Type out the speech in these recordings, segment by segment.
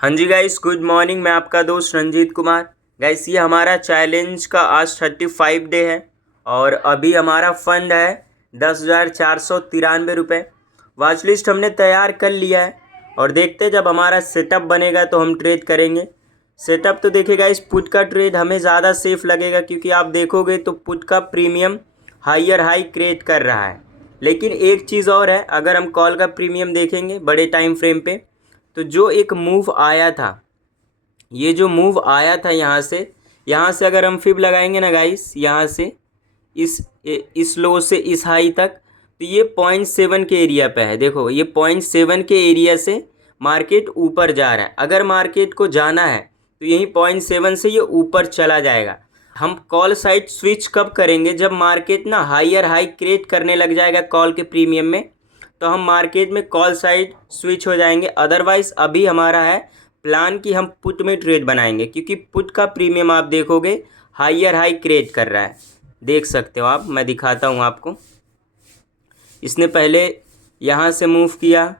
हाँ जी guys, good morning. मैं आपका दोस्त रंजीत कुमार। गाइस, ये हमारा चैलेंज का आज 35 डे है और अभी हमारा फंड है 10,493 रुपये। वॉच लिस्ट हमने तैयार कर लिया है और देखते हैं जब हमारा सेटअप बनेगा तो हम ट्रेड करेंगे। सेटअप तो देखिए गाइस, पुट का ट्रेड हमें ज़्यादा सेफ लगेगा क्योंकि आप देखोगे तो पुट का प्रीमियम हाई क्रिएट कर रहा है। लेकिन एक चीज़ और है, अगर हम कॉल का प्रीमियम देखेंगे बड़े टाइम फ्रेम पे, तो जो एक मूव आया था, ये जो मूव आया था यहाँ से अगर हम फिब लगाएंगे ना गाइस, यहाँ से इस लो से इस हाई तक, तो ये 0.7 के एरिया पे है। देखो, ये 0.7 के एरिया से मार्केट ऊपर जा रहा है। अगर मार्केट को जाना है तो यही 0.7 से ये ऊपर चला जाएगा। हम कॉल साइड स्विच कब करेंगे? जब मार्केट ना हाई क्रिएट करने लग जाएगा कॉल के प्रीमियम में, तो हम मार्केट में कॉल साइड स्विच हो जाएंगे। अदरवाइज़ अभी हमारा है प्लान कि हम पुट में ट्रेड बनाएंगे, क्योंकि पुट का प्रीमियम आप देखोगे हाई क्रिएट कर रहा है। देख सकते हो आप, मैं दिखाता हूँ आपको। इसने पहले यहाँ से मूव किया,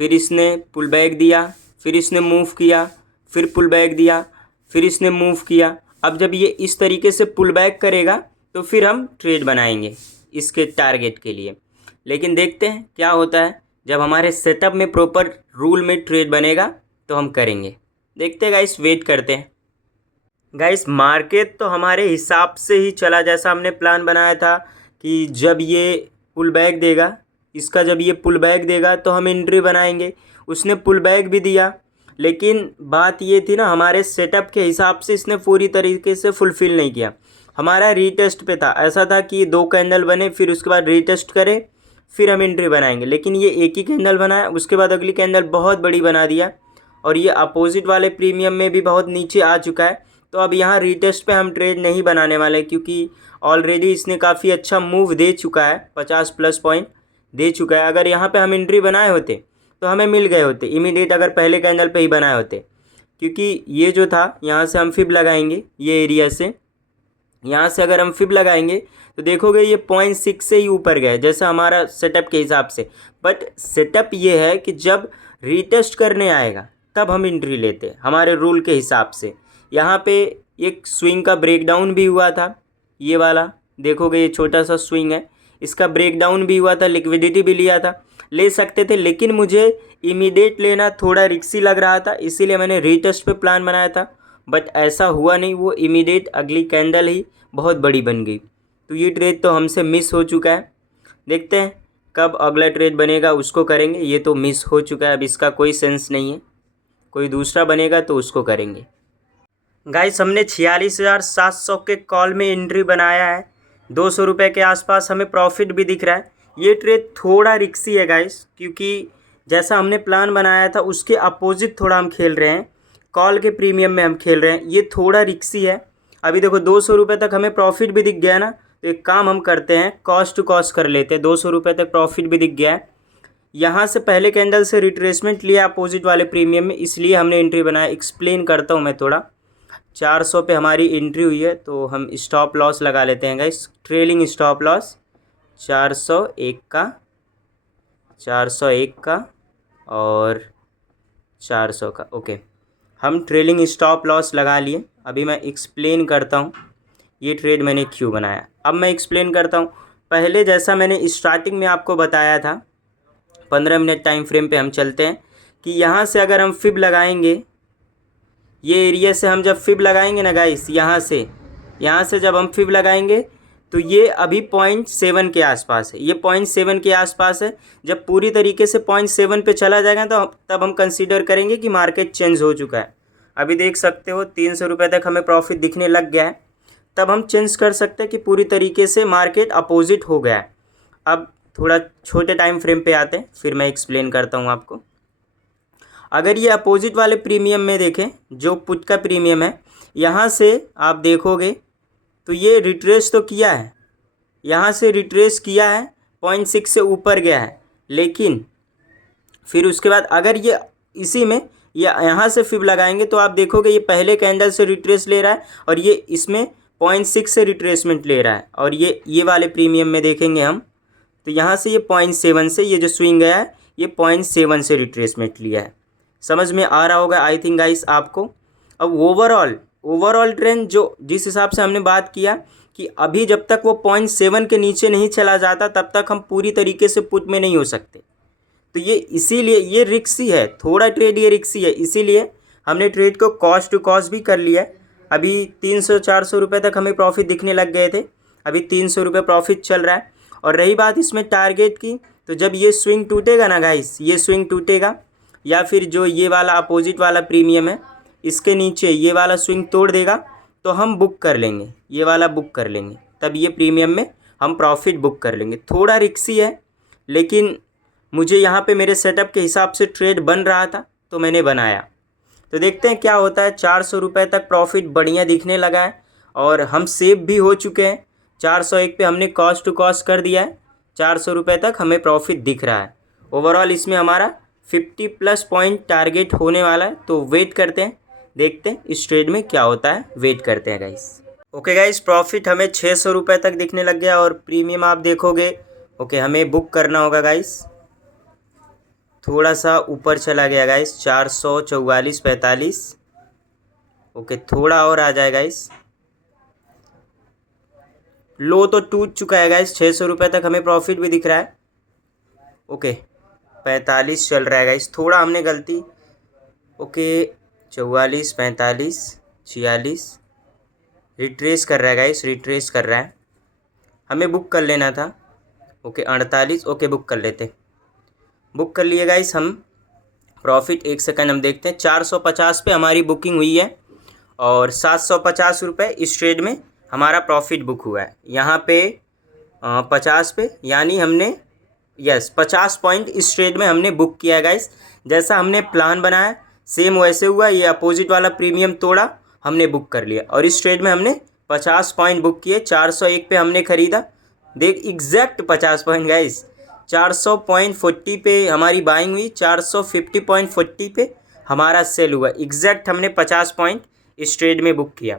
फिर इसने पुल बैक दिया, फिर इसने मूव किया, फिर पुल बैक दिया, फिर इसने मूव किया। अब जब ये इस तरीके से पुल बैक करेगा तो फिर हम ट्रेड बनाएंगे इसके टारगेट के लिए। लेकिन देखते हैं क्या होता है। जब हमारे सेटअप में प्रॉपर रूल में ट्रेड बनेगा तो हम करेंगे। देखते हैं गाइस, वेट करते हैं। गाइस, मार्केट तो हमारे हिसाब से ही चला जैसा हमने प्लान बनाया था कि जब ये पुल बैक देगा, इसका जब ये पुल बैक देगा तो हम एंट्री बनाएंगे। उसने पुल बैक भी दिया, लेकिन बात ये थी ना, हमारे सेटअप के हिसाब से इसने पूरी तरीके से फुलफ़िल नहीं किया। हमारा रीटेस्ट पे था, ऐसा था कि 2 कैंडल बने, फिर उसके बाद रीटेस्ट करें, फिर हम एंट्री बनाएंगे। लेकिन ये एक ही कैंडल बनाया, उसके बाद अगली कैंडल बहुत बड़ी बना दिया और ये अपोजिट वाले प्रीमियम में भी बहुत नीचे आ चुका है। तो अब यहाँ रीटेस्ट पे हम ट्रेड नहीं बनाने वाले, क्योंकि ऑलरेडी इसने काफ़ी अच्छा मूव दे चुका है, 50+ पॉइंट दे चुका है। अगर यहाँ पे हम एंट्री बनाए होते तो हमें मिल गए होते इमीडिएट, अगर पहले कैंडल पे ही बनाए होते। क्योंकि ये जो था, यहाँ से हम फिब लगाएंगे, ये एरिया से यहाँ से अगर हम फिब लगाएंगे तो देखोगे ये 0.6 से ही ऊपर गया, जैसा हमारा सेटअप के हिसाब से। बट सेटअप ये है कि जब रीटेस्ट करने आएगा तब हम एंट्री लेते हैं हमारे रूल के हिसाब से। यहाँ पे एक स्विंग का ब्रेकडाउन भी हुआ था, ये वाला देखोगे, ये छोटा सा स्विंग है, इसका ब्रेकडाउन भी हुआ था, लिक्विडिटी भी लिया था, ले सकते थे। लेकिन मुझे इमीडिएट लेना थोड़ा रिस्की लग रहा था, इसीलिए मैंने रीटेस्ट पे प्लान बनाया था। बट ऐसा हुआ नहीं, वो इमीडिएट अगली कैंडल ही बहुत बड़ी बन गई। तो ये ट्रेड तो हमसे मिस हो चुका है। देखते हैं कब अगला ट्रेड बनेगा, उसको करेंगे। ये तो मिस हो चुका है, अब इसका कोई सेंस नहीं है। कोई दूसरा बनेगा तो उसको करेंगे। गाइस, हमने 46,700 के कॉल में एंट्री बनाया है। 200 रुपये के आसपास हमें प्रॉफिट भी दिख रहा है। ये ट्रेड थोड़ा रिस्की है गाइस, क्योंकि जैसा हमने प्लान बनाया था उसके अपोजिट थोड़ा हम खेल रहे हैं। कॉल के प्रीमियम में हम खेल रहे हैं, ये थोड़ा रिस्की है। अभी देखो 200 रुपये तक हमें प्रॉफिट भी दिख गया ना, तो एक काम हम करते हैं, कॉस्ट टू कॉस्ट कर लेते हैं। 200 रुपये तक प्रॉफिट भी दिख गया है। यहाँ से पहले कैंडल से रिट्रेसमेंट लिया अपोजिट वाले प्रीमियम में, इसलिए हमने एंट्री बनाया। एक्सप्लेन करता हूँ मैं थोड़ा। 400 पे हमारी एंट्री हुई है, तो हम स्टॉप लॉस लगा लेते हैं गाइस। ट्रेलिंग स्टॉप लॉस 401 का, 401 का और 400 का। ओके, हम ट्रेलिंग स्टॉप लॉस लगा लिए। अभी मैं एक्सप्लेन करता हूँ ये ट्रेड मैंने क्यों बनाया। अब मैं एक्सप्लेन करता हूँ। पहले जैसा मैंने स्टार्टिंग में आपको बताया था, 15 मिनट टाइम फ्रेम पे हम चलते हैं कि यहाँ से अगर हम फिब लगाएंगे, ये एरिया से हम जब फिब लगाएंगे ना गाइस, यहाँ से जब हम फिब लगाएंगे तो ये अभी 0.7 के आसपास है। ये 0.7 के आसपास है। जब पूरी तरीके से 0.7 पे चला जाएगा तो तब हम कंसीडर करेंगे कि मार्केट चेंज हो चुका है। अभी देख सकते हो 300 रुपये तक हमें प्रॉफिट दिखने लग गया है। तब हम चेंज कर सकते हैं कि पूरी तरीके से मार्केट अपोजिट हो गया है। अब थोड़ा छोटे टाइम फ्रेम पे आते हैं, फिर मैं एक्सप्लेन करता हूँ आपको। अगर ये अपोजिट वाले प्रीमियम में देखें, जो पुट का प्रीमियम है, यहाँ से आप देखोगे तो ये रिट्रेस तो किया है, यहाँ से रिट्रेस किया है, 0.6 से ऊपर गया है। लेकिन फिर उसके बाद अगर ये इसी में या यहाँ से फिब लगाएंगे तो आप देखोगे ये पहले कैंडल से रिट्रेस ले रहा है और ये इसमें 0.6 से रिट्रेसमेंट ले रहा है। और ये वाले प्रीमियम में देखेंगे हम, तो यहाँ से ये 0.7 से ये जो स्विंग गया है, ये 0.7 से रिट्रेसमेंट लिया है। समझ में आ रहा होगा आई थिंक गाइस आपको। अब ओवरऑल ट्रेंड जो जिस हिसाब से हमने बात किया कि अभी जब तक वो 0.7 के नीचे नहीं चला जाता तब तक हम पूरी तरीके से पुट में नहीं हो सकते। तो ये इसीलिए ये रिक्सी है, थोड़ा ट्रेड ये रिक्सी है, इसीलिए हमने ट्रेड को कॉस्ट टू कॉस्ट भी कर लिया है। अभी 300-400 रुपये तक हमें प्रॉफिट दिखने लग गए थे, अभी 300 रुपये प्रॉफिट चल रहा है। और रही बात इसमें टारगेट की, तो जब ये स्विंग टूटेगा ना गाइस, ये स्विंग टूटेगा या फिर जो ये वाला अपोजिट वाला प्रीमियम है इसके नीचे ये वाला स्विंग तोड़ देगा तो हम बुक कर लेंगे, ये वाला बुक कर लेंगे, तब ये प्रीमियम में हम प्रॉफिट बुक कर लेंगे। थोड़ा रिक्सी है लेकिन मुझे यहाँ पे मेरे सेटअप के हिसाब से ट्रेड बन रहा था तो मैंने बनाया। तो देखते हैं क्या होता है। 400 रुपये तक प्रॉफिट बढ़िया दिखने लगा है और हम सेव भी हो चुके हैं। 401 पे हमने कॉस्ट टू कॉस्ट कर दिया है, 400 रुपये तक हमें प्रॉफिट दिख रहा है। ओवरऑल इसमें हमारा 50+ पॉइंट टारगेट होने वाला है। तो वेट करते हैं, देखते हैं इस ट्रेड में क्या होता है, वेट करते हैं गाइस। ओके गाइस, प्रॉफिट हमें 600 रुपये तक दिखने लग गया और प्रीमियम आप देखोगे। ओके, हमें बुक करना होगा गाइस। थोड़ा सा ऊपर चला गया गाइस, 444-45। ओके, थोड़ा और आ जाए गाइस। लो तो टूट चुका है गाइस, 600 रुपये तक हमें प्रॉफिट भी दिख रहा है। ओके, 45 चल रहा है गाइस, थोड़ा हमने गलती। ओके, 44, 45, 46 रिट्रेस कर रहा है गाइस, रिट्रेस कर रहा है, हमें बुक कर लेना था। ओके, 48। ओके, बुक कर लेते, बुक कर लिए गाइस हम प्रॉफिट। एक सेकंड हम देखते हैं, 450 पे हमारी बुकिंग हुई है और 750 रुपये इस ट्रेड में हमारा प्रॉफिट बुक हुआ है। यहाँ पे 50 पे, यानी हमने 50 पॉइंट इस ट्रेड में हमने बुक किया है गाइस। जैसा हमने प्लान बनाया सेम वैसे हुआ, ये अपोजिट वाला प्रीमियम तोड़ा, हमने बुक कर लिया और इस ट्रेड में हमने 50 पॉइंट बुक किए। 401 पे हमने ख़रीदा, देख एग्जैक्ट 50 पॉइंट गाइस। 400.40 पे हमारी बाइंग हुई, 450.40 पे हमारा सेल हुआ। एग्जैक्ट हमने 50 पॉइंट इस ट्रेड में बुक किया।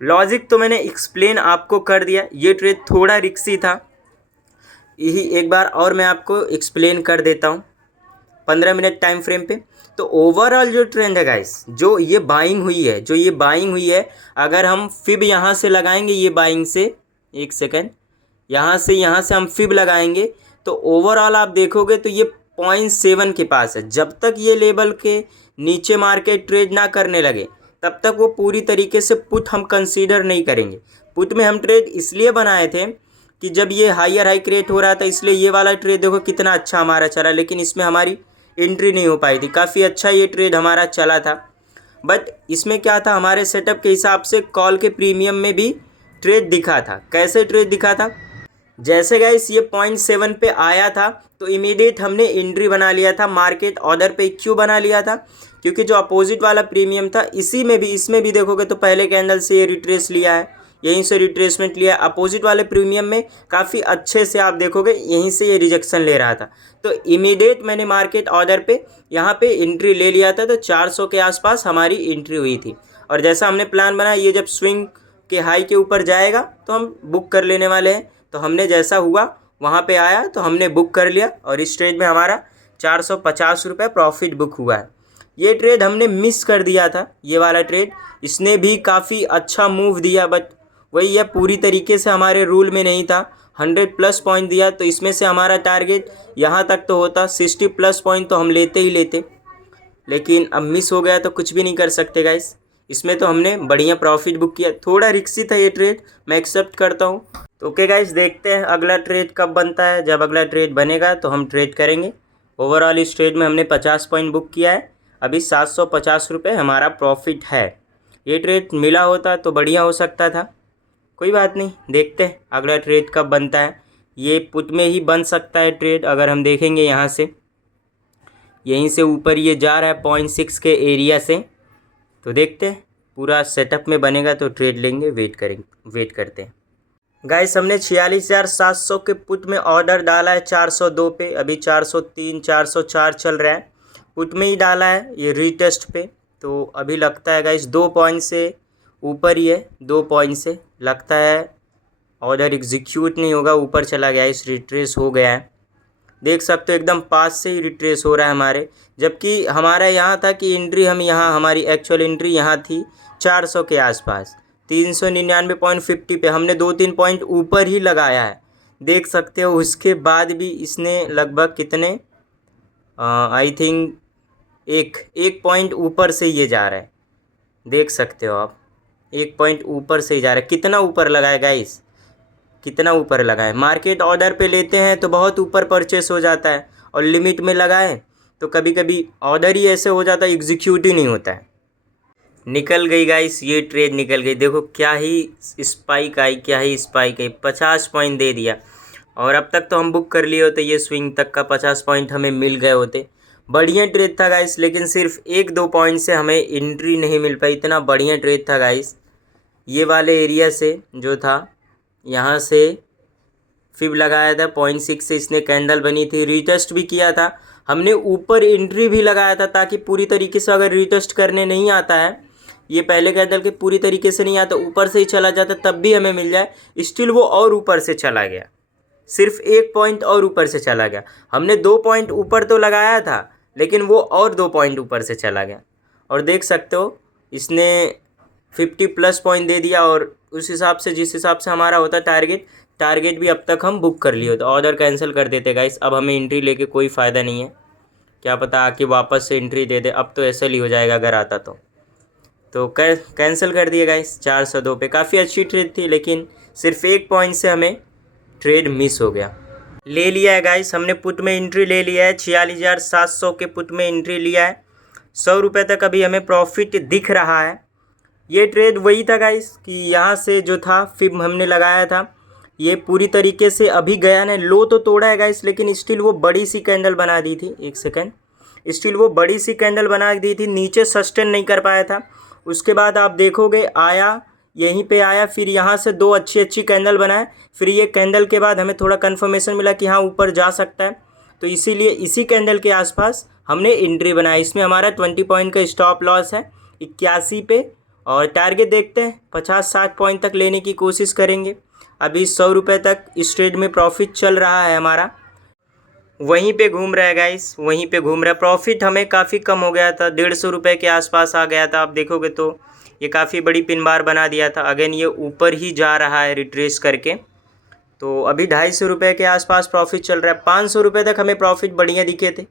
लॉजिक तो मैंने एक्सप्लेन आपको कर दिया। ये ट्रेड थोड़ा रिक्सी था, यही एक बार और मैं आपको एक्सप्लेन कर देता हूँ 15 मिनट टाइम फ्रेम पे। तो ओवरऑल जो ट्रेंड है गाइस, जो ये बाइंग हुई है, अगर हम फिब यहाँ से लगाएंगे, ये बाइंग से, एक सेकेंड, यहाँ से हम फिब लगाएंगे तो ओवरऑल आप देखोगे तो ये 0.7 के पास है। जब तक ये लेवल के नीचे मार्केट ट्रेड ना करने लगे तब तक वो पूरी तरीके से पुट हम कंसीडर नहीं करेंगे। पुट में हम ट्रेड इसलिए बनाए थे कि जब ये हाई क्रिएट हो रहा था, इसलिए ये वाला ट्रेड देखो कितना अच्छा हमारा चला, लेकिन इसमें हमारी एंट्री नहीं हो पाई थी। काफ़ी अच्छा ये ट्रेड हमारा चला था, बट इसमें क्या था, हमारे सेटअप के हिसाब से कॉल के प्रीमियम में भी ट्रेड दिखा था। कैसे ट्रेड दिखा था, जैसे गाइस ये 0.7 पे आया था तो इमीडिएट हमने एंट्री बना लिया था। मार्केट ऑर्डर पे क्यों बना लिया था, क्योंकि जो अपोजिट वाला प्रीमियम था इसमें भी देखोगे तो पहले कैंडल से ये रिट्रेस लिया है, यहीं से रिट्रेसमेंट लिया है। अपोजिट वाले प्रीमियम में काफ़ी अच्छे से आप देखोगे यहीं से ये रिजेक्शन ले रहा था, तो इमीडिएट मैंने मार्केट ऑर्डर पे यहाँ पे एंट्री ले लिया था। तो 400 के आसपास हमारी एंट्री हुई थी और जैसा हमने प्लान बनाया, ये जब स्विंग के हाई के ऊपर जाएगा तो हम बुक कर लेने वाले हैं। तो हमने जैसा हुआ वहाँ पे आया तो हमने बुक कर लिया और इस ट्रेड में हमारा 450 रुपये प्रॉफिट बुक हुआ है। ये ट्रेड हमने मिस कर दिया था, ये वाला ट्रेड, इसने भी काफ़ी अच्छा मूव दिया, बट वही यह पूरी तरीके से हमारे रूल में नहीं था। 100+ पॉइंट दिया तो इसमें से हमारा टारगेट यहाँ तक तो होता, 60+ पॉइंट तो हम लेते ही लेते, लेकिन अब मिस हो गया तो कुछ भी नहीं कर सकते गाइस। इसमें तो हमने बढ़िया प्रॉफिट बुक किया। थोड़ा रिक्सी था ये ट्रेड, मैं एक्सेप्ट करता हूँ। तो ओके गाइस, देखते हैं अगला ट्रेड कब बनता है। जब अगला ट्रेड बनेगा तो हम ट्रेड करेंगे। ओवरऑल इस ट्रेड में हमने 50 पॉइंट बुक किया है, अभी 750 रुपये हमारा प्रॉफिट है। ये ट्रेड मिला होता तो बढ़िया हो सकता था, कोई बात नहीं, देखते हैं अगला ट्रेड कब बनता है। ये पुट में ही बन सकता है ट्रेड, अगर हम देखेंगे यहाँ से, यहीं से ऊपर ये जा रहा है 0.6 के एरिया से, तो देखते हैं पूरा सेटअप में बनेगा तो ट्रेड लेंगे। वेट करते हैं गाइस। हमने 46,700 के पुट में ऑर्डर डाला है 402 पे, अभी 403 404 चल रहा है, पुट में ही डाला है ये रीटेस्ट पे। तो अभी लगता है गाइस 2 पॉइंट से ऊपर ही है, 2 पॉइंट से लगता है ऑर्डर एग्जीक्यूट नहीं होगा, ऊपर चला गया, इस रिट्रेस हो गया है। देख सकते हो एकदम पास से ही रिट्रेस हो रहा है हमारे, जबकि हमारा यहाँ था कि एंट्री हम यहाँ, हमारी एक्चुअल एंट्री यहाँ थी 400 के आसपास, 399.50 पे हमने 2-3 पॉइंट ऊपर ही लगाया है। देख सकते हो उसके बाद भी इसने लगभग कितने, आई थिंक एक पॉइंट ऊपर से ये जा रहा है। देख सकते हो आप, 1 पॉइंट ऊपर से ही जा रहा है। कितना ऊपर लगाए गाइस, कितना ऊपर लगाए। मार्केट ऑर्डर पे लेते हैं तो बहुत ऊपर परचेस हो जाता है, और लिमिट में लगाएं तो कभी कभी ऑर्डर ही ऐसे हो जाता है, एग्जीक्यूट ही नहीं होता है। निकल गई गाइस, ये ट्रेड निकल गई। देखो क्या ही स्पाइक आई, क्या ही स्पाइक आई, 50 पॉइंट दे दिया। और अब तक तो हम बुक कर लिए होते, ये स्विंग तक का 50 पॉइंट हमें मिल गए होते। बढ़िया ट्रेड था गाइस, लेकिन सिर्फ 1-2 पॉइंट से हमें एंट्री नहीं मिल पाई। इतना बढ़िया ट्रेड था गाइस। ये वाले एरिया से जो था, यहाँ से फिब लगाया था 0.6 से, इसने कैंडल बनी थी, रीटेस्ट भी किया था हमने, ऊपर एंट्री भी लगाया था, ताकि पूरी तरीके से अगर रीटेस्ट करने नहीं आता है, ये पहले कैंडल के पूरी तरीके से नहीं आता, ऊपर से ही चला जाता, तब भी हमें मिल जाए। स्टिल वो और ऊपर से चला गया, सिर्फ 1 पॉइंट और ऊपर से चला गया। हमने 2 पॉइंट ऊपर तो लगाया था, लेकिन वो और 2 पॉइंट ऊपर से चला गया। और देख सकते हो इसने 50+ पॉइंट दे दिया, और उस हिसाब से, जिस हिसाब से हमारा होता टारगेट भी अब तक हम बुक कर लिए, तो ऑर्डर कैंसिल कर देते गाइस। अब हमें एंट्री लेके कोई फ़ायदा नहीं है, क्या पता आके वापस से एंट्री दे दे। अब तो ऐसा ही हो जाएगा अगर आता तो कैंसिल कर दिए गाइस 402 पे। काफ़ी अच्छी ट्रेड थी, लेकिन सिर्फ 1 पॉइंट से हमें ट्रेड मिस हो गया। ले लिया है गाइस, हमने पुट में एंट्री ले लिया है, 46,700 के पुट में एंट्री लिया है। 100 रुपये तक अभी हमें प्रॉफिट दिख रहा है। ये ट्रेड वही था गाइस कि यहाँ से जो था फिब हमने लगाया था, ये पूरी तरीके से अभी गया ने लो तो तोड़ा है गाइस, लेकिन स्टिल वो बड़ी सी कैंडल बना दी थी। 1 सेकेंड, स्टिल वो बड़ी सी कैंडल बना दी थी, नीचे सस्टेन नहीं कर पाया था। उसके बाद आप देखोगे आया, यहीं पे आया, फिर यहाँ से 2 अच्छी कैंडल बनाए, फिर ये कैंडल के बाद हमें थोड़ा कन्फर्मेशन मिला कि हाँ ऊपर जा सकता है, तो इसीलिए इसी कैंडल के आसपास हमने एंट्री बनाई। इसमें हमारा 20 पॉइंट का स्टॉप लॉस है 81 पे, और टारगेट देखते हैं 50-60 पॉइंट तक लेने की कोशिश करेंगे। अभी 100 रुपये तक इस ट्रेड में प्रॉफिट चल रहा है हमारा, वहीं पे घूम रहा है गाइस, वहीं पे घूम रहा है। प्रॉफिट हमें काफ़ी कम हो गया था, 150 रुपये के आसपास आ गया था। आप देखोगे तो ये काफ़ी बड़ी पिन बार बना दिया था। अगेन ये ऊपर ही जा रहा है रिट्रेस करके, तो अभी 250 रुपये के आसपास प्रॉफिट चल रहा है। 500 रुपये तक हमें प्रॉफिट बढ़िया दिखे थे,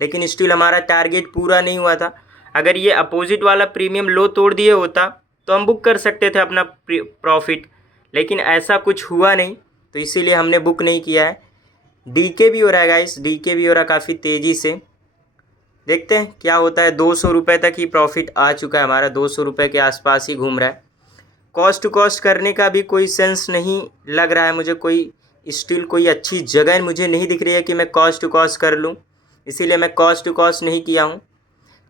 लेकिन स्टिल हमारा टारगेट पूरा नहीं हुआ था। अगर ये अपोजिट वाला प्रीमियम लो तोड़ दिए होता तो हम बुक कर सकते थे अपना प्रॉफिट, लेकिन ऐसा कुछ हुआ नहीं, तो इसीलिए हमने बुक नहीं किया है। डीके भी हो रहा है गाइस, डीके भी हो रहा है काफ़ी तेज़ी से। देखते हैं क्या होता है। 200 रुपये तक ही प्रॉफिट आ चुका है हमारा, 200 रुपये के आसपास ही घूम रहा है। कॉस्ट टू कॉस्ट करने का भी कोई सेंस नहीं लग रहा है मुझे, कोई स्टिल कोई अच्छी जगह मुझे नहीं दिख रही है कि मैं कॉस्ट टू कॉस्ट कर लूँ, इसीलिए मैं कॉस्ट टू कॉस्ट नहीं किया हूँ।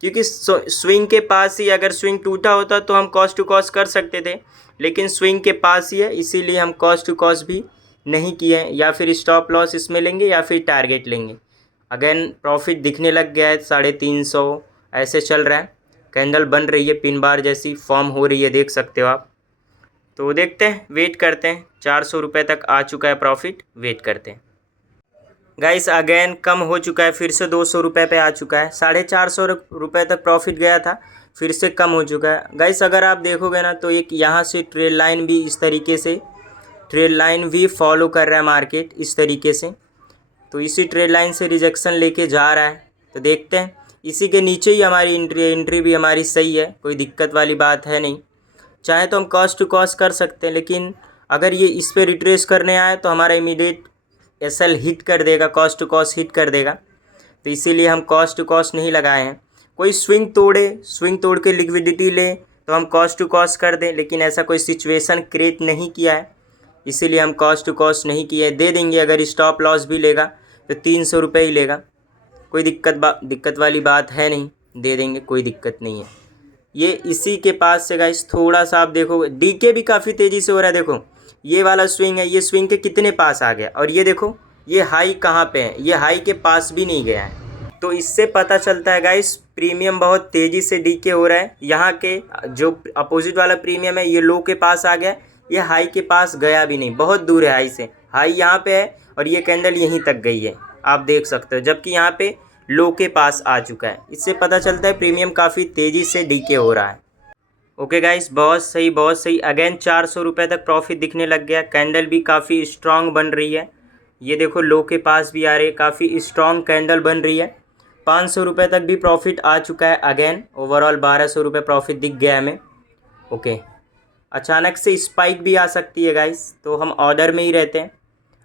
क्योंकि स्विंग के पास ही, अगर स्विंग टूटा होता तो हम कॉस्ट टू कॉस्ट कर सकते थे, लेकिन स्विंग के पास ही है, इसीलिए हम कॉस्ट टू कॉस्ट भी नहीं किए हैं। या फिर स्टॉप लॉस इसमें लेंगे या फिर टारगेट लेंगे। अगेन प्रॉफिट दिखने लग गया है, 350 ऐसे चल रहा है। कैंडल बन रही है, पिन बार जैसी फॉर्म हो रही है, देख सकते हो आप। तो देखते हैं, वेट करते हैं। 400 रुपये तक आ चुका है प्रॉफिट, वेट करते हैं गाइस। अगेन कम हो चुका है, फिर से 200 रुपये पे आ चुका है। 450 रुपये तक प्रॉफिट गया था, फिर से कम हो चुका है गाइस। अगर आप देखोगे ना तो एक यहाँ से ट्रेड लाइन भी इस तरीके से, ट्रेड लाइन भी फॉलो कर रहा है मार्केट इस तरीके से, तो इसी ट्रेड लाइन से रिजेक्शन लेके जा रहा है। तो देखते हैं, इसी के नीचे ही हमारी एंट्री भी हमारी सही है, कोई दिक्कत वाली बात है नहीं। चाहे तो हम कॉस्ट टू कॉस्ट कर सकते हैं, लेकिन अगर ये इस पर रिट्रेस करने आए तो हमारा इमीडिएट एसएल हिट कर देगा, कॉस्ट टू कॉस्ट हिट कर देगा, तो इसीलिए हम कॉस्ट टू कॉस्ट नहीं लगाए हैं। कोई स्विंग तोड़ के लिक्विडिटी ले तो हम कॉस्ट टू कॉस्ट कर दें, लेकिन ऐसा कोई सिचुएशन क्रिएट नहीं किया है, इसीलिए हम कॉस्ट टू कॉस्ट नहीं किया है। दे देंगे, अगर स्टॉप लॉस भी लेगा तो 300 रुपये ही लेगा, कोई दिक्कत वाली बात है नहीं, दे देंगे, कोई दिक्कत नहीं है। ये इसी के पास से गाइस थोड़ा सा आप देखो, डीके भी काफ़ी तेज़ी से हो रहा है। देखो ये वाला स्विंग है, ये स्विंग के कितने पास आ गया, और ये देखो ये हाई कहाँ पे है, ये हाई के पास भी नहीं गया है। तो इससे पता चलता है गाइस प्रीमियम बहुत तेज़ी से डीके हो रहा है। यहाँ के जो अपोजिट वाला प्रीमियम है ये लो के पास आ गया, ये हाई के पास गया भी नहीं, बहुत दूर है हाई से। हाई यहाँ पे है और ये कैंडल यहीं तक गई है, आप देख सकते हो, जबकि यहाँ पे लो के पास आ चुका है। इससे पता चलता है प्रीमियम काफ़ी तेज़ी से डीके हो रहा है। ओके गाइस, बहुत सही बहुत सही। अगेन 400 रुपये तक प्रॉफिट दिखने लग गया। कैंडल भी काफ़ी स्ट्रांग बन रही है। ये देखो लो के पास भी आ रही है, काफ़ी स्ट्रांग कैंडल बन रही है। 500 रुपये तक भी प्रॉफिट आ चुका है। अगेन ओवरऑल 1200 रुपये प्रॉफिट दिख गया हमें। ओके, अचानक से स्पाइक भी आ सकती है गाइस, तो हम ऑर्डर में ही रहते हैं।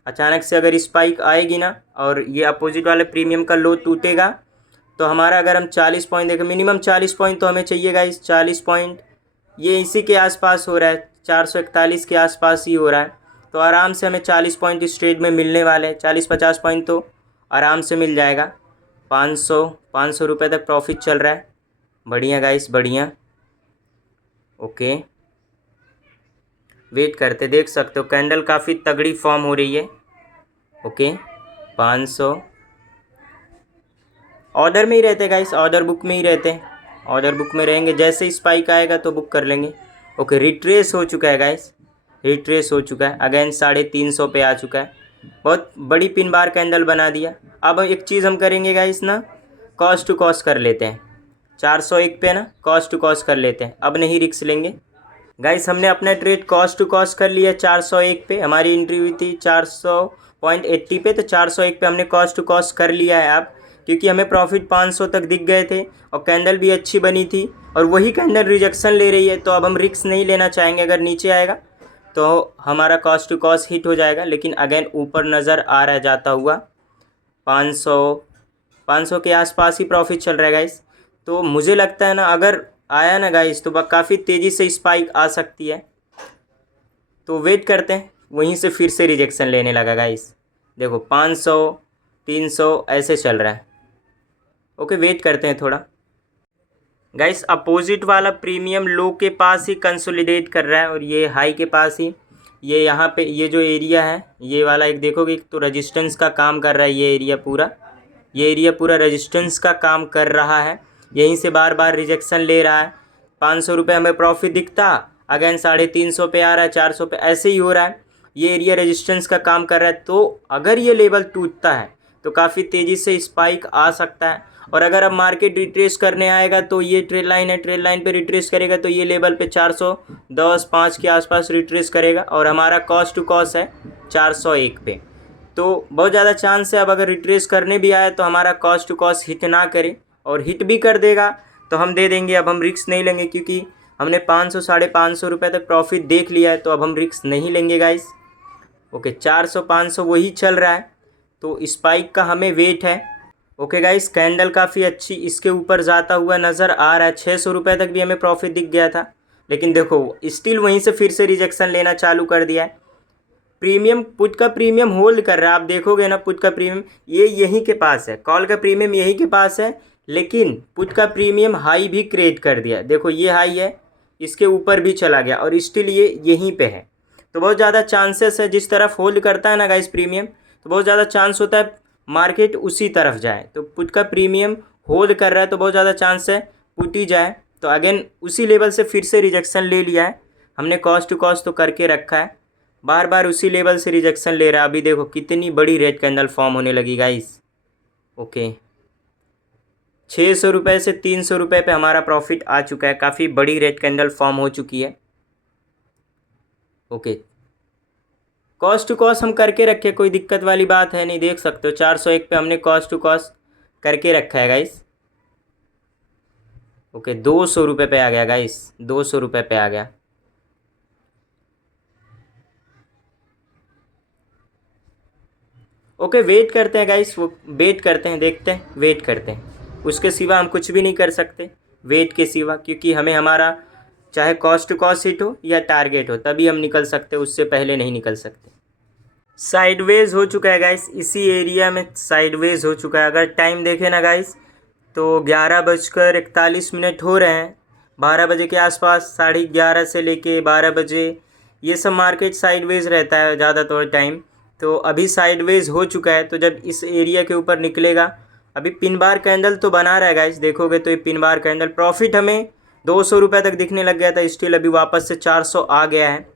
अचानक से अगर स्पाइक आएगी ना और ये अपोजिट वाले प्रीमियम का लो टूटेगा तो हमारा, अगर हम 40 पॉइंट देखें, मिनिमम 40 पॉइंट तो हमें चाहिए गाइस। 40 पॉइंट ये इसी के आसपास हो रहा है, 441 के आसपास ही हो रहा है। तो आराम से हमें 40 पॉइंट इस ट्रेड में मिलने वाले हैं। 40-50 पॉइंट तो आराम से मिल जाएगा। 500 रुपये तक प्रॉफिट चल रहा है। बढ़िया गाइस, बढ़िया। ओके, वेट करते, देख सकते हो कैंडल काफ़ी तगड़ी फॉर्म हो रही है। ओके, 500 ऑर्डर में ही रहते गाइस, ऑर्डर बुक में ही रहते हैं। ऑर्डर बुक में रहेंगे, जैसे ही स्पाइक आएगा तो बुक कर लेंगे। ओके, रिट्रेस हो चुका है गाइस, रिट्रेस हो चुका है। अगेन 350 पे आ चुका है। बहुत बड़ी पिन बार कैंडल बना दिया। अब एक चीज़ हम करेंगे गाइस ना, कॉस्ट टू कॉस्ट कर लेते हैं। 401 पे ना कॉस्ट टू कॉस्ट कर लेते हैं, अब नहीं रिक्स लेंगे गाइस। हमने अपना ट्रेड कॉस्ट टू कॉस्ट कर लिया 401 पे। हमारी एंट्री हुई थी 400.80 पे, तो 401 पे हमने कॉस्ट टू कॉस्ट कर लिया है अब, क्योंकि हमें प्रॉफिट 500 तक दिख गए थे और कैंडल भी अच्छी बनी थी और वही कैंडल रिजेक्शन ले रही है। तो अब हम रिक्स नहीं लेना चाहेंगे। अगर नीचे आएगा तो हमारा कॉस्ट टू कॉस्ट हिट हो जाएगा। लेकिन अगेन ऊपर नज़र आ रहा जाता हुआ 500 के आसपास ही प्रॉफिट चल रहा है गाइस। तो मुझे लगता है ना, अगर आया ना गाइस तो काफ़ी तेज़ी से स्पाइक आ सकती है। तो वेट करते हैं, वहीं से फिर से रिजेक्शन लेने लगा गाइस। देखो 500 300 ऐसे चल रहा है। ओके, वेट करते हैं थोड़ा गाइस। अपोजिट वाला प्रीमियम लो के पास ही कंसोलिडेट कर रहा है और ये हाई के पास ही, ये यहाँ पे ये जो एरिया है ये वाला, एक देखोगे तो रेजिस्टेंस का काम कर रहा है। ये एरिया पूरा रेजिस्टेंस का काम कर रहा है। यहीं से बार बार रिजेक्शन ले रहा है। 500 रुपये हमें प्रॉफिट दिखता, अगेन 350 पे आ रहा है, 400 पे, ऐसे ही हो रहा है। ये एरिया रेजिस्टेंस का काम कर रहा है। तो अगर ये लेवल टूटता है तो काफ़ी तेज़ी से स्पाइक आ सकता है। और अगर अब मार्केट रिट्रेस करने आएगा तो ये ट्रेड लाइन है, ट्रेड लाइन पे रिट्रेस करेगा तो ये लेवल पे 410.5 के आसपास रिट्रेस करेगा और हमारा कॉस्ट टू कॉस्ट है 401 पे। तो बहुत ज़्यादा चांस है अब अगर रिट्रेस करने भी आए तो हमारा कॉस्ट टू कॉस्ट हिट ना करे, और हिट भी कर देगा तो हम दे देंगे। अब हम रिस्क नहीं लेंगे क्योंकि हमने 500 550 रुपये तक प्रॉफिट देख लिया है, तो अब हम रिस्क नहीं लेंगे गाइस। ओके, 400-500 वही चल रहा है, तो स्पाइक का हमें वेट है। ओके गाइस, कैंडल काफ़ी अच्छी इसके ऊपर जाता हुआ नज़र आ रहा है। 600 रुपये तक भी हमें प्रॉफिट दिख गया था, लेकिन देखो स्टिल वहीं से फिर से रिजेक्शन लेना चालू कर दिया है। प्रीमियम, पुट का प्रीमियम होल्ड कर रहा है। आप देखोगे ना, पुट का प्रीमियम ये यहीं के पास है, कॉल का प्रीमियम यहीं के पास है, लेकिन पुट का प्रीमियम हाई भी क्रिएट कर दिया। देखो ये हाई है, इसके ऊपर भी चला गया और स्टिल ये यहीं पे है। तो बहुत ज़्यादा चांसेस है, जिस तरफ होल्ड करता है ना गाइस प्रीमियम, तो बहुत ज़्यादा चांस होता है मार्केट उसी तरफ जाए। तो पुट का प्रीमियम होल्ड कर रहा है तो बहुत ज़्यादा चांस है पुट ही जाए। तो अगेन उसी लेवल से फिर से रिजेक्शन ले लिया है हमने। कॉस्ट टू कॉस्ट तो करके रखा है, बार बार उसी लेवल से रिजेक्शन ले रहा है। अभी देखो कितनी बड़ी रेड कैंडल फॉर्म होने लगी गाइस। ओके, 600 रुपये से 300 रुपये पे हमारा प्रॉफिट आ चुका है। काफ़ी बड़ी रेड कैंडल फॉर्म हो चुकी है। ओके, कॉस्ट टू कॉस्ट हम करके रखे, कोई दिक्कत वाली बात है नहीं। देख सकते हो 401 पे हमने कॉस्ट टू कॉस्ट करके रखा है गाइस। ओके, 200 रुपये पे आ गया गाइस, 200 रुपये पे आ गया। ओके, वेट करते हैं गाइस, वो वेट करते हैं, देखते हैं, वेट करते हैं। उसके सिवा हम कुछ भी नहीं कर सकते वेट के सिवा, क्योंकि हमें हमारा चाहे कॉस्ट टू कॉस्ट हिट हो या टारगेट हो तभी हम निकल सकते, उससे पहले नहीं निकल सकते। साइडवेज हो चुका है गाइस, इसी एरिया में साइडवेज हो चुका है। अगर टाइम देखें ना गाइस तो 11:41 हो रहे हैं। 12 बजे के आसपास, 11:30 से लेके 12 बजे ये सब मार्केट साइडवेज रहता है ज़्यादातर टाइम। तो अभी साइडवेज हो चुका है, तो जब इस एरिया के ऊपर निकलेगा, अभी पिन बार कैंडल तो बना रहा है गाइस। देखोगे तो ये पिन बार कैंडल, प्रॉफिट हमें 200 रुपये तक दिखने लग गया था, स्टिल अभी वापस से 400 आ गया है।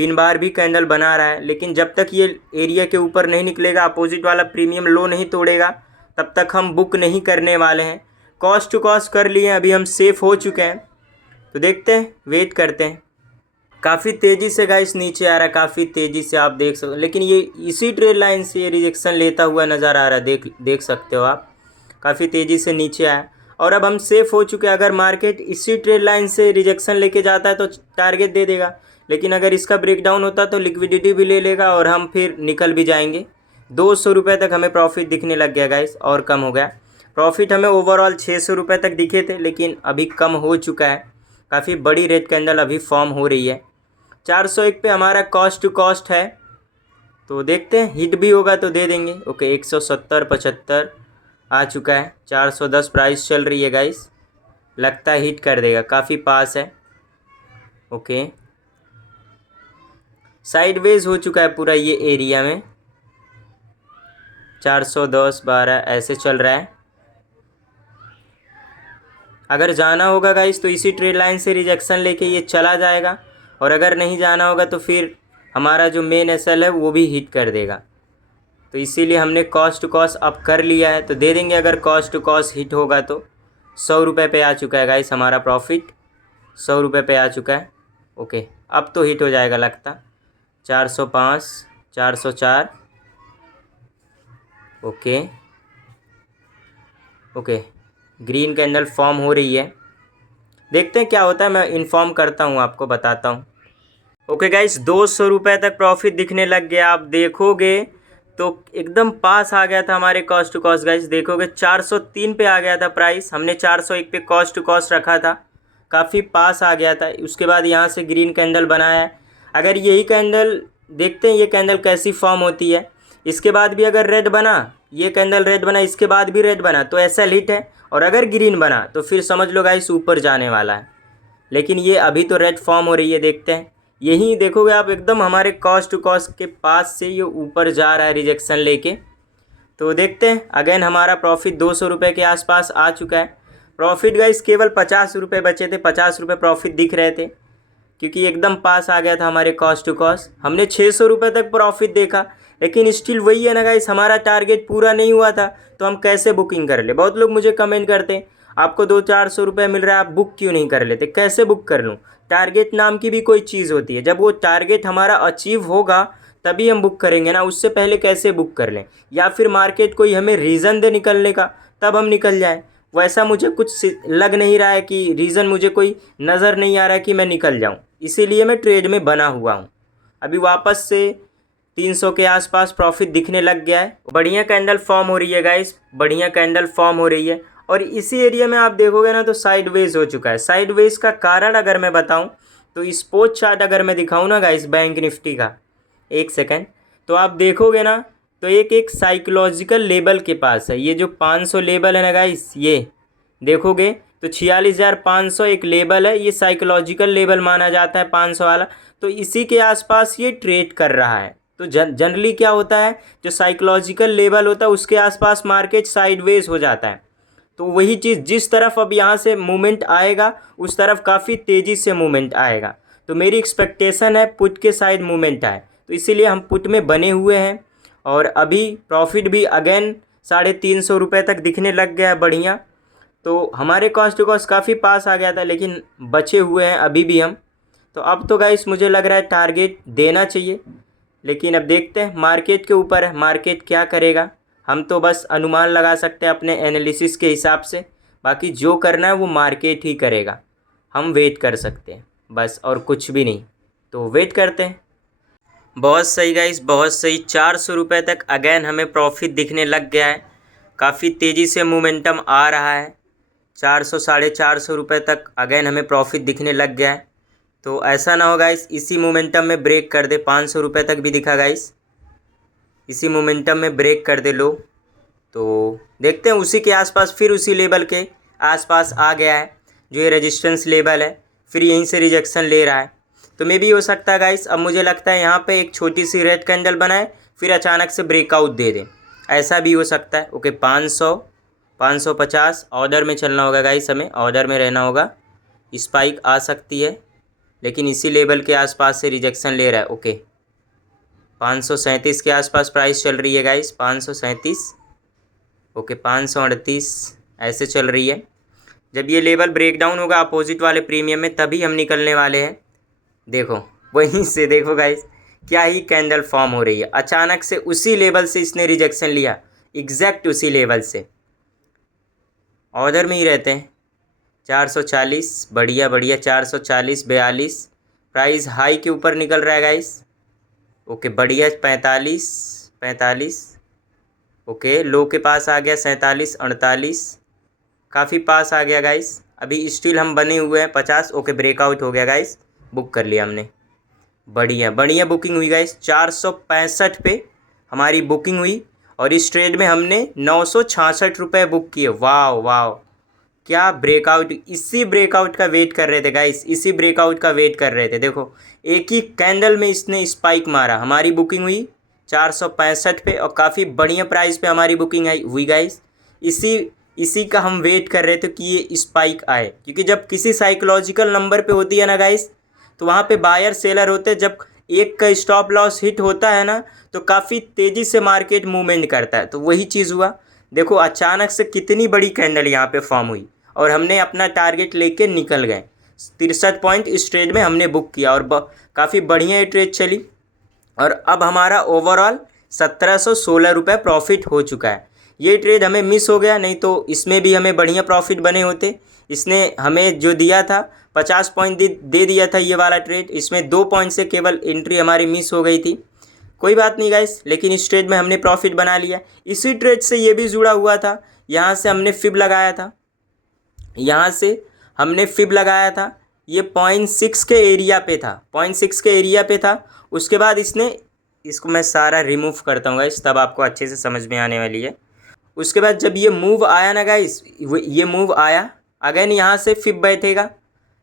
पिन बार भी कैंडल बना रहा है, लेकिन जब तक ये एरिया के ऊपर नहीं निकलेगा, अपोजिट वाला प्रीमियम लो नहीं तोड़ेगा, तब तक हम बुक नहीं करने वाले हैं। कॉस्ट टू कॉस्ट कर लिए, अभी हम सेफ हो चुके हैं। तो देखते हैं, वेट करते हैं। काफ़ी तेज़ी से गाइस नीचे आ रहा है, काफ़ी तेज़ी से आप देख सकते हो, लेकिन ये इसी ट्रेड लाइन से ये रिजेक्शन लेता हुआ नज़र आ रहा है। देख सकते हो आप, काफ़ी तेज़ी से नीचे आया और अब हम सेफ हो चुके हैं। अगर मार्केट इसी ट्रेड लाइन से रिजेक्शन लेके जाता है तो टारगेट दे देगा, लेकिन अगर इसका ब्रेकडाउन होता तो लिक्विडिटी भी ले लेगा और हम फिर निकल भी जाएंगे। 200 रुपये तक हमें प्रॉफिट दिखने लग गया गाइस, और कम हो गया। प्रॉफिट हमें ओवरऑल 600 रुपये तक दिखे थे, लेकिन अभी कम हो चुका है। काफ़ी बड़ी रेड कैंडल अभी फॉर्म हो रही है। 401 पे हमारा कॉस्ट टू कॉस्ट है, तो देखते हैं हिट भी होगा तो दे देंगे। ओके, 170.75 आ चुका है। 410 प्राइस चल रही है गाइस, लगता है हिट कर देगा, काफ़ी पास है। ओके, साइडवेज हो चुका है पूरा ये एरिया में। 410, 12 ऐसे चल रहा है। अगर जाना होगा गाइस तो इसी ट्रेड लाइन से रिजेक्शन लेके ये चला जाएगा, और अगर नहीं जाना होगा तो फिर हमारा जो मेन एसएल है वो भी हिट कर देगा। तो इसीलिए हमने कॉस्ट टू कॉस्ट अप कर लिया है, तो दे देंगे। अगर कॉस्ट टू कॉस्ट हिट होगा तो 100 रुपये पे आ चुका है गाइस हमारा प्रॉफिट, 100 रुपये पे आ चुका है। ओके, अब तो हिट हो जाएगा लगता। 405, 404। Okay okay, green candle form हो रही है, देखते हैं क्या होता है। मैं इन्फॉर्म करता हूँ, आपको बताता हूँ। ओके गाइस, 200 रुपये तक प्रॉफिट दिखने लग गया। आप देखोगे तो एकदम पास आ गया था हमारे कॉस्ट टू कॉस्ट गाइस। देखोगे 403 पे आ गया था प्राइस, हमने 401 पे कॉस्ट टू कॉस्ट रखा था, काफ़ी पास आ गया था। उसके बाद यहाँ से ग्रीन कैंडल बनाया है। अगर यही कैंडल, देखते हैं ये कैंडल कैसी फॉर्म होती है। इसके बाद भी अगर रेड बना, ये कैंडल रेड बना, इसके बाद भी रेड बना तो ऐसा हिट है, और अगर ग्रीन बना तो फिर समझ लो गाइस ऊपर जाने वाला है। लेकिन ये अभी तो रेड फॉर्म हो रही है, देखते हैं। यही देखोगे आप, एकदम हमारे कॉस्ट टू कॉस्ट के पास से ये ऊपर जा रहा है रिजेक्शन लेके। तो देखते हैं, अगेन हमारा प्रॉफिट 200 रुपये के आसपास आ चुका है। प्रॉफिट गाइस केवल 50 रुपये बचे थे, 50 रुपये प्रॉफिट दिख रहे थे, क्योंकि एकदम पास आ गया था हमारे कॉस्ट टू कॉस्ट। हमने 600 रुपये तक प्रॉफिट देखा, लेकिन स्टिल वही है ना गाइस, हमारा टारगेट पूरा नहीं हुआ था, तो हम कैसे बुकिंग कर ले। बहुत लोग मुझे कमेंट करते हैं, आपको 200-400 रुपये मिल रहा है, आप बुक क्यों नहीं कर लेते। कैसे बुक कर लूँ, टारगेट नाम की भी कोई चीज़ होती है। जब वो टारगेट हमारा अचीव होगा तभी हम बुक करेंगे ना, उससे पहले कैसे बुक कर लें। या फिर मार्केट कोई हमें रीज़न दे निकलने का, तब हम निकल जाएं। वैसा मुझे कुछ लग नहीं रहा है कि रीज़न, मुझे कोई नज़र नहीं आ रहा है कि मैं निकल जाऊं, इसीलिए मैं ट्रेड में बना हुआ हूं। अभी वापस से 300 के आसपास प्रॉफिट दिखने लग गया है। बढ़िया कैंडल फॉर्म हो रही है गाइस, बढ़िया कैंडल फॉर्म हो रही है। और इसी एरिया में आप देखोगे ना तो साइडवेज हो चुका है। साइडवेज का कारण अगर मैं बताऊं तो स्पॉट चार्ट अगर मैं दिखाऊं ना गाइस बैंक निफ्टी का, एक सेकेंड, तो आप देखोगे ना तो एक साइकोलॉजिकल लेवल के पास है। ये जो 500 लेवल है ना गाइस, ये देखोगे तो 46,500 एक लेवल है, ये साइकोलॉजिकल लेवल माना जाता है 500 वाला। तो इसी के आसपास ये ट्रेड कर रहा है। तो जनरली क्या होता है, जो साइकोलॉजिकल लेवल होता है उसके आसपास मार्केट साइडवेज हो जाता है। तो वही चीज़, जिस तरफ अब यहाँ से मूवमेंट आएगा उस तरफ काफ़ी तेज़ी से मूवमेंट आएगा। तो मेरी एक्सपेक्टेशन है पुट के साइड मूवमेंट आए, तो इसीलिए हम पुट में बने हुए हैं। और अभी प्रॉफिट भी अगेन 350 रुपये तक दिखने लग गया है, बढ़िया। तो हमारे कॉस्ट टू कॉस्ट काफ़ी पास आ गया था, लेकिन बचे हुए हैं अभी भी हम। तो अब तो गाइस मुझे लग रहा है टारगेट देना चाहिए, लेकिन अब देखते हैं, मार्केट के ऊपर है, मार्केट क्या करेगा। हम तो बस अनुमान लगा सकते हैं अपने एनालिसिस के हिसाब से, बाकी जो करना है वो मार्केट ही करेगा। हम वेट कर सकते हैं बस, और कुछ भी नहीं। तो वेट करते हैं। बहुत सही गाइस, बहुत सही। 400 रुपये तक अगेन हमें प्रॉफिट दिखने लग गया है। काफ़ी तेज़ी से मोमेंटम आ रहा है। 400, 450 रुपये तक अगेन हमें प्रॉफिट दिखने लग गया है। तो ऐसा ना हो गाइस इसी मोमेंटम में ब्रेक कर दे। 500 रुपये तक भी दिखा गाइस, इसी मोमेंटम में ब्रेक कर दे लो। तो देखते हैं, उसी के आसपास, फिर उसी लेवल के आसपास आ गया है जो ये रेजिस्टेंस लेवल है, फिर यहीं से रिजेक्शन ले रहा है। तो मे भी हो सकता है गाइस, अब मुझे लगता है यहाँ पे एक छोटी सी रेड कैंडल बनाए, फिर अचानक से ब्रेकआउट दे दे, ऐसा भी हो सकता है। ओके, 500, 550 ऑर्डर में चलना होगा गाइस, हमें ऑर्डर में रहना होगा। स्पाइक आ सकती है, लेकिन इसी लेवल के आसपास से रिजेक्शन ले रहा है। ओके 537 के आसपास प्राइस चल रही है गाइस, 537। ओके 538 ऐसे चल रही है। जब ये लेवल ब्रेकडाउन होगा अपोजिट वाले प्रीमियम में तभी हम निकलने वाले हैं। देखो वहीं से देखो गाइस क्या ही कैंडल फॉर्म हो रही है। अचानक से उसी लेवल से इसने रिजेक्शन लिया, एग्जैक्ट उसी लेवल से। ऑर्डर में ही रहते हैं। 440 बढ़िया बढ़िया, 440 42 प्राइस हाई के ऊपर निकल रहा है गाइस। ओके बढ़िया 45 ओके लो के पास आ गया 47 48 काफ़ी पास आ गया गाइस। अभी स्टिल हम बने हुए हैं 50। ओके ब्रेकआउट हो गया गाइस, बुक कर लिया हमने। बढ़िया बढ़िया बुकिंग हुई गाइस, 465 पे हमारी बुकिंग हुई और इस ट्रेड में हमने 966 रुपये बुक किए। वाह वाह क्या ब्रेकआउट, इसी ब्रेकआउट का वेट कर रहे थे गाइस, इसी ब्रेकआउट का वेट कर रहे थे। देखो एक ही कैंडल में इसने स्पाइक मारा। हमारी बुकिंग हुई 465 पे और काफ़ी बढ़िया प्राइस पे हमारी बुकिंग आई हुई गाइस। इसी का हम वेट कर रहे थे कि ये स्पाइक आए, क्योंकि जब किसी साइकोलॉजिकल नंबर पे होती है ना गाइस तो वहाँ पे बायर सेलर होते हैं। जब एक का स्टॉप लॉस हिट होता है ना तो काफ़ी तेज़ी से मार्केट मूवमेंट करता है। तो वही चीज़ हुआ। देखो अचानक से कितनी बड़ी कैंडल यहाँ पे फॉर्म हुई और हमने अपना टारगेट लेके निकल गए। 63 पॉइंट इस ट्रेड में हमने बुक किया और काफ़ी बढ़िया ये ट्रेड चली और अब हमारा ओवरऑल 1716 रुपये प्रॉफिट हो चुका है। ये ट्रेड हमें मिस हो गया, नहीं तो इसमें भी हमें बढ़िया प्रॉफिट बने होते। इसने हमें जो दिया था 50 पॉइंट दे दिया था ये वाला ट्रेड, इसमें 2 पॉइंट से केवल एंट्री हमारी मिस हो गई थी। कोई बात नहीं गाइस, लेकिन इस ट्रेड में हमने प्रॉफिट बना लिया। इसी ट्रेड से ये भी जुड़ा हुआ था, यहाँ से हमने फिब लगाया था, यहाँ से हमने फिब लगाया था। ये 0.6 के एरिया पे था, 0.6 के एरिया पे था। उसके बाद इसको मैं सारा रिमूव करता हूँ गाइस, तब आपको अच्छे से समझ में आने वाली है। उसके बाद जब ये मूव आया ना गाइस, ये मूव आया अगेन, यहाँ से फिब बैठेगा,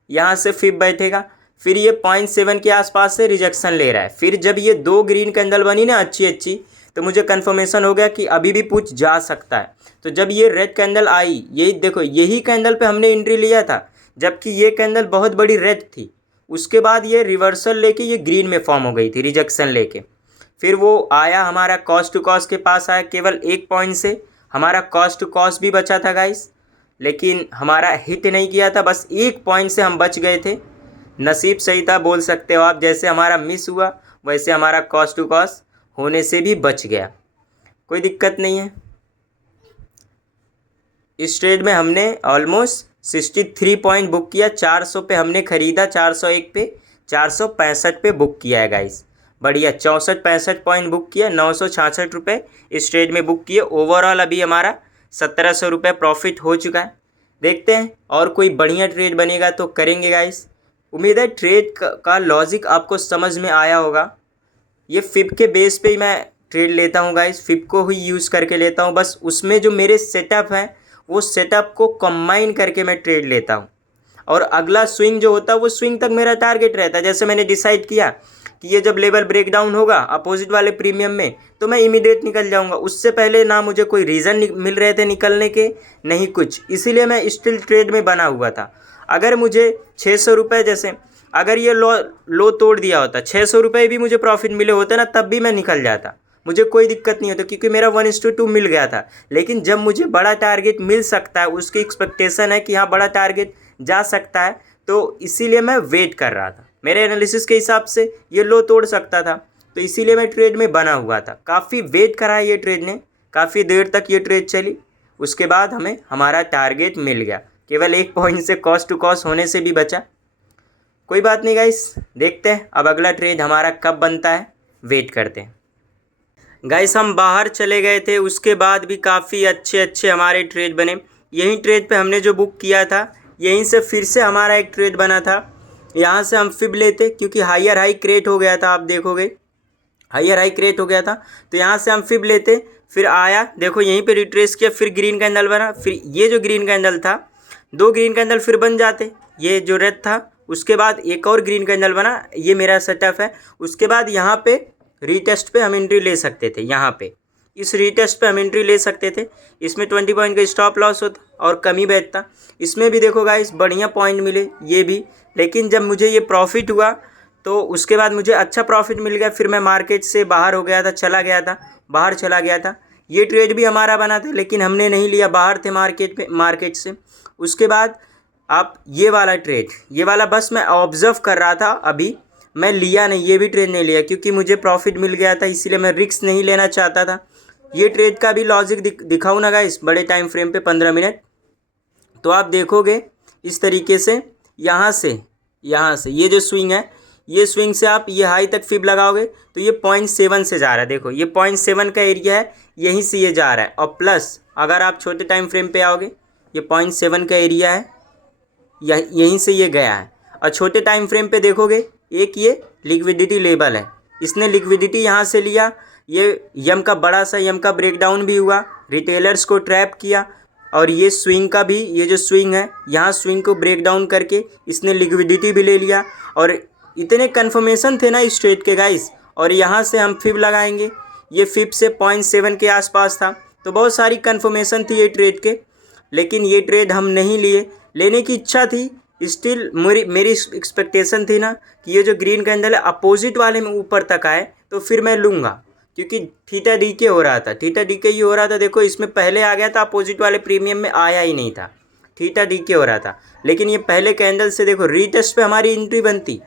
यहाँ से फिब बैठेगा, फिर ये 0.7 के आसपास से रिजेक्शन ले रहा है। फिर जब ये 2 ग्रीन कैंडल बनी ना अच्छी तो मुझे कन्फर्मेशन हो गया कि अभी भी पुट जा सकता है। तो जब ये रेड कैंडल आई, यही देखो यही कैंडल पे हमने एंट्री लिया था, जबकि ये कैंडल बहुत बड़ी रेड थी। उसके बाद ये रिवर्सल लेके ये ग्रीन में फॉर्म हो गई थी रिजेक्शन लेके। फिर वो आया हमारा कॉस्ट टू कॉस्ट के पास आया, केवल 1 पॉइंट से हमारा कॉस्ट टू कॉस्ट भी बचा था गाइस, लेकिन हमारा हिट नहीं किया था, बस 1 पॉइंट से हम बच गए थे। नसीब सही था बोल सकते हो आप। जैसे हमारा मिस हुआ वैसे हमारा कॉस्ट टू कॉस्ट होने से भी बच गया, कोई दिक्कत नहीं है। इस ट्रेड में हमने ऑलमोस्ट 63 पॉइंट बुक किया। 400 पे हमने ख़रीदा, 401 पे, 465 पे बुक किया है गाइस। बढ़िया 64-65 पॉइंट बुक किया, 966 रुपये इस ट्रेड में बुक किए। ओवरऑल अभी हमारा 1700 रुपये प्रॉफिट हो चुका है। देखते हैं और कोई बढ़िया ट्रेड बनेगा तो करेंगे गाइस। उम्मीद है ट्रेड का लॉजिक आपको समझ में आया होगा। ये फिब के बेस पे ही मैं ट्रेड लेता हूँ गाइस, फिब को ही यूज़ करके लेता हूँ। बस उसमें जो मेरे सेटअप हैं वो सेटअप को कंबाइन करके मैं ट्रेड लेता हूँ और अगला स्विंग जो होता है वो स्विंग तक मेरा टारगेट रहता है। जैसे मैंने डिसाइड किया कि ये जब लेवल ब्रेकडाउन होगा अपोजिट वाले प्रीमियम में तो मैं इमीडिएट निकल जाऊंगा। उससे पहले ना मुझे कोई रीज़न मिल रहे थे निकलने के, नहीं कुछ, इसीलिए मैं स्टिल ट्रेड में बना हुआ था। अगर मुझे 600 रुपये, जैसे अगर ये लो तोड़ दिया होता, 600 रुपये भी मुझे प्रॉफिट मिले होते ना, तब भी मैं निकल जाता, मुझे कोई दिक्कत नहीं होता, क्योंकि मेरा 1:2 मिल गया था। लेकिन जब मुझे बड़ा टारगेट मिल सकता है, उसकी एक्सपेक्टेशन है कि हाँ बड़ा टारगेट जा सकता है, तो इसीलिए मैं वेट कर रहा था। मेरे एनालिसिस के हिसाब से ये लो तोड़ सकता था, तो इसीलिए मैं ट्रेड में बना हुआ था। काफ़ी वेट करा ये ट्रेड ने, काफ़ी देर तक ये ट्रेड चली। उसके बाद हमें हमारा टारगेट मिल गया, केवल 1 पॉइंट से कॉस्ट टू कॉस्ट होने से भी बचा। कोई बात नहीं गाइस, देखते हैं अब अगला ट्रेड हमारा कब बनता है, वेट करते हैं। गाइस हम बाहर चले गए थे, उसके बाद भी काफ़ी अच्छे हमारे ट्रेड बने। यही ट्रेड पे हमने जो बुक किया था, यहीं से फिर से हमारा एक ट्रेड बना था। यहाँ से हम फिब लेते, क्योंकि हायर हाई क्रिएट हो गया था, आप देखोगे हायर हाई क्रिएट हो गया था, तो यहाँ से हम फिब लेते। फिर आया, देखो यहीं पे रिट्रेस किया, फिर ग्रीन कैंडल बना, फिर ये जो ग्रीन कैंडल था, 2 ग्रीन कैंडल फिर बन जाते, ये जो रेड था, उसके बाद एक और ग्रीन कैंडल बना, ये मेरा सेटअप है। उसके बाद यहाँ पे रीटेस्ट पे हम एंट्री ले सकते थे, यहाँ पे इस रीटेस्ट पे हम एंट्री ले सकते थे। इसमें 20 पॉइंट का स्टॉप लॉस होता, और कम ही बैठता। इसमें भी देखो गाइस बढ़िया पॉइंट मिले ये भी, लेकिन जब मुझे ये प्रॉफिट हुआ तो उसके बाद मुझे अच्छा प्रॉफिट मिल गया, फिर मैं मार्केट से बाहर हो गया था, बाहर चला गया था। ये ट्रेड भी हमारा बना था लेकिन हमने नहीं लिया, बाहर थे मार्केट से। उसके बाद आप ये वाला ट्रेड, ये वाला बस मैं ऑब्ज़र्व कर रहा था, अभी मैं लिया नहीं, ये भी ट्रेड नहीं लिया क्योंकि मुझे प्रॉफिट मिल गया था, इसीलिए मैं रिस्क नहीं लेना चाहता था। ये ट्रेड का भी लॉजिक दिखाऊँ ना गाइस बड़े टाइम फ्रेम पे 15 मिनट, तो आप देखोगे इस तरीके से, यहाँ से ये जो स्विंग है, ये स्विंग से आप ये हाई तक फिब लगाओगे तो ये 0.7 से जा रहा है। देखो ये 0.7 का एरिया है, यहीं से ये जा रहा है। और प्लस अगर आप छोटे टाइम फ्रेम पे आओगे, ये 0.7 का एरिया है, यहीं से ये गया है। और छोटे टाइम फ्रेम पे देखोगे एक ये लिक्विडिटी लेवल है, इसने लिक्विडिटी यहाँ से लिया, ये यम का बड़ा सा यम का ब्रेकडाउन भी हुआ, रिटेलर्स को ट्रैप किया। और ये स्विंग का भी, ये जो स्विंग है यहाँ स्विंग को ब्रेक डाउन करके इसने लिक्विडिटी भी ले लिया। और इतने कन्फर्मेशन थे ना इस ट्रेड के गाइस, और यहाँ से हम फिब लगाएंगे, ये फिब से 0.7 के आसपास था, तो बहुत सारी कन्फर्मेशन थी ये ट्रेड के, लेकिन ये ट्रेड हम नहीं लिए। लेने की इच्छा थी, स्टिल मेरी एक्सपेक्टेशन थी ना कि ये जो ग्रीन कैंडल है अपोजिट वाले में ऊपर तक आए तो फिर मैं लूँगा, क्योंकि थीटा डीके हो रहा था, थीटा डीके ही हो रहा था। देखो इसमें पहले आ गया था, अपोजिट वाले प्रीमियम में आया ही नहीं था, थीटा डीके हो रहा था। लेकिन ये पहले कैंडल से देखो रीटेस्ट पे हमारी एंट्री बनती,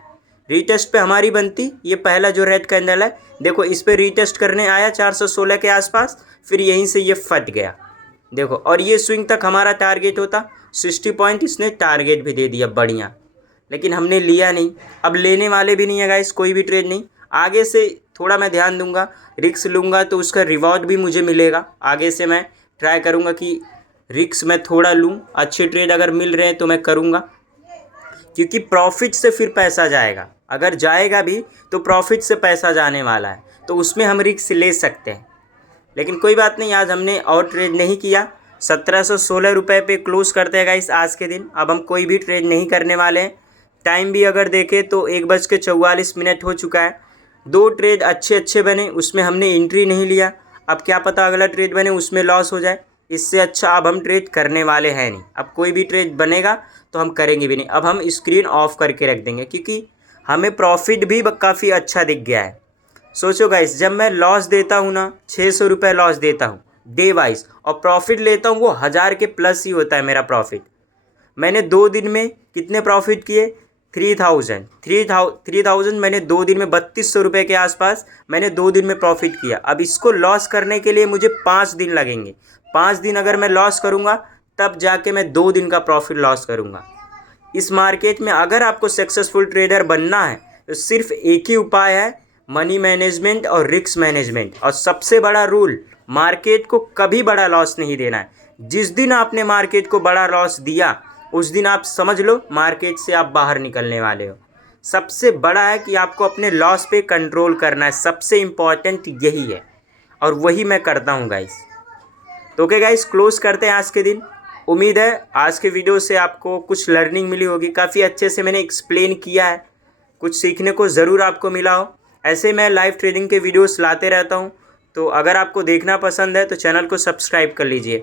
रीटेस्ट पे हमारी बनती। ये पहला जो रेड कैंडल है देखो, इस पर रीटेस्ट करने आया 416 के आसपास, फिर यहीं से ये फट गया देखो। और ये स्विंग तक हमारा टारगेट होता 60 पॉइंट, इसने टारगेट भी दे दिया बढ़िया, लेकिन हमने लिया नहीं। अब लेने वाले भी नहीं है गाइस, कोई भी ट्रेड नहीं। आगे से थोड़ा मैं ध्यान दूंगा, रिस्क लूँगा तो उसका रिवॉर्ड भी मुझे मिलेगा। आगे से मैं ट्राई करूँगा कि रिस्क मैं थोड़ा लूँ, अच्छे ट्रेड अगर मिल रहे हैं तो मैं करूँगा, क्योंकि प्रॉफिट से फिर पैसा जाएगा। अगर जाएगा भी तो प्रॉफिट से पैसा जाने वाला है, तो उसमें हम रिस्क ले सकते हैं। लेकिन कोई बात नहीं, आज हमने और ट्रेड नहीं किया। 1716 रुपये पे क्लोज़ करते हैं गाइस आज के दिन। अब हम कोई भी ट्रेड नहीं करने वाले हैं। टाइम भी अगर देखें तो 1:44 हो चुका है। 2 ट्रेड अच्छे बने, उसमें हमने एंट्री नहीं लिया। अब क्या पता अगला ट्रेड बने उसमें लॉस हो जाए, इससे अच्छा अब हम ट्रेड करने वाले हैं नहीं। अब कोई भी ट्रेड बनेगा तो हम करेंगे भी नहीं। अब हम स्क्रीन ऑफ करके रख देंगे, क्योंकि हमें प्रॉफिट भी काफ़ी अच्छा दिख गया है। सोचो गाइस, जब मैं लॉस देता हूँ ना, 600 रुपये लॉस देता हूँ डे वाइज, और प्रॉफिट लेता हूँ वो 1000 के प्लस ही होता है मेरा प्रॉफिट। मैंने 2 दिन में कितने प्रॉफिट किए? 3000 मैंने 2 दिन में 3200 रुपये के आसपास मैंने 2 दिन में प्रॉफिट किया। अब इसको लॉस करने के लिए मुझे 5 दिन लगेंगे। 5 दिन अगर मैं लॉस करूँगा तब जाके मैं 2 दिन का प्रॉफिट लॉस करूँगा। इस मार्केट में अगर आपको सक्सेसफुल ट्रेडर बनना है तो सिर्फ एक ही उपाय है, मनी मैनेजमेंट और रिस्क मैनेजमेंट। और सबसे बड़ा रूल, मार्केट को कभी बड़ा लॉस नहीं देना है। जिस दिन आपने मार्केट को बड़ा लॉस दिया उस दिन आप समझ लो मार्केट से आप बाहर निकलने वाले हो। सबसे बड़ा है कि आपको अपने लॉस पे कंट्रोल करना है, सबसे इम्पॉर्टेंट यही है, और वही मैं करता हूँ गाइस। तो ओके गाइस, क्लोज करते हैं आज के दिन। उम्मीद है आज के वीडियो से आपको कुछ लर्निंग मिली होगी। काफ़ी अच्छे से मैंने एक्सप्लेन किया है, कुछ सीखने को ज़रूर आपको मिला हो। ऐसे मैं लाइव ट्रेडिंग के वीडियोस लाते रहता हूं, तो अगर आपको देखना पसंद है तो चैनल को सब्सक्राइब कर लीजिए।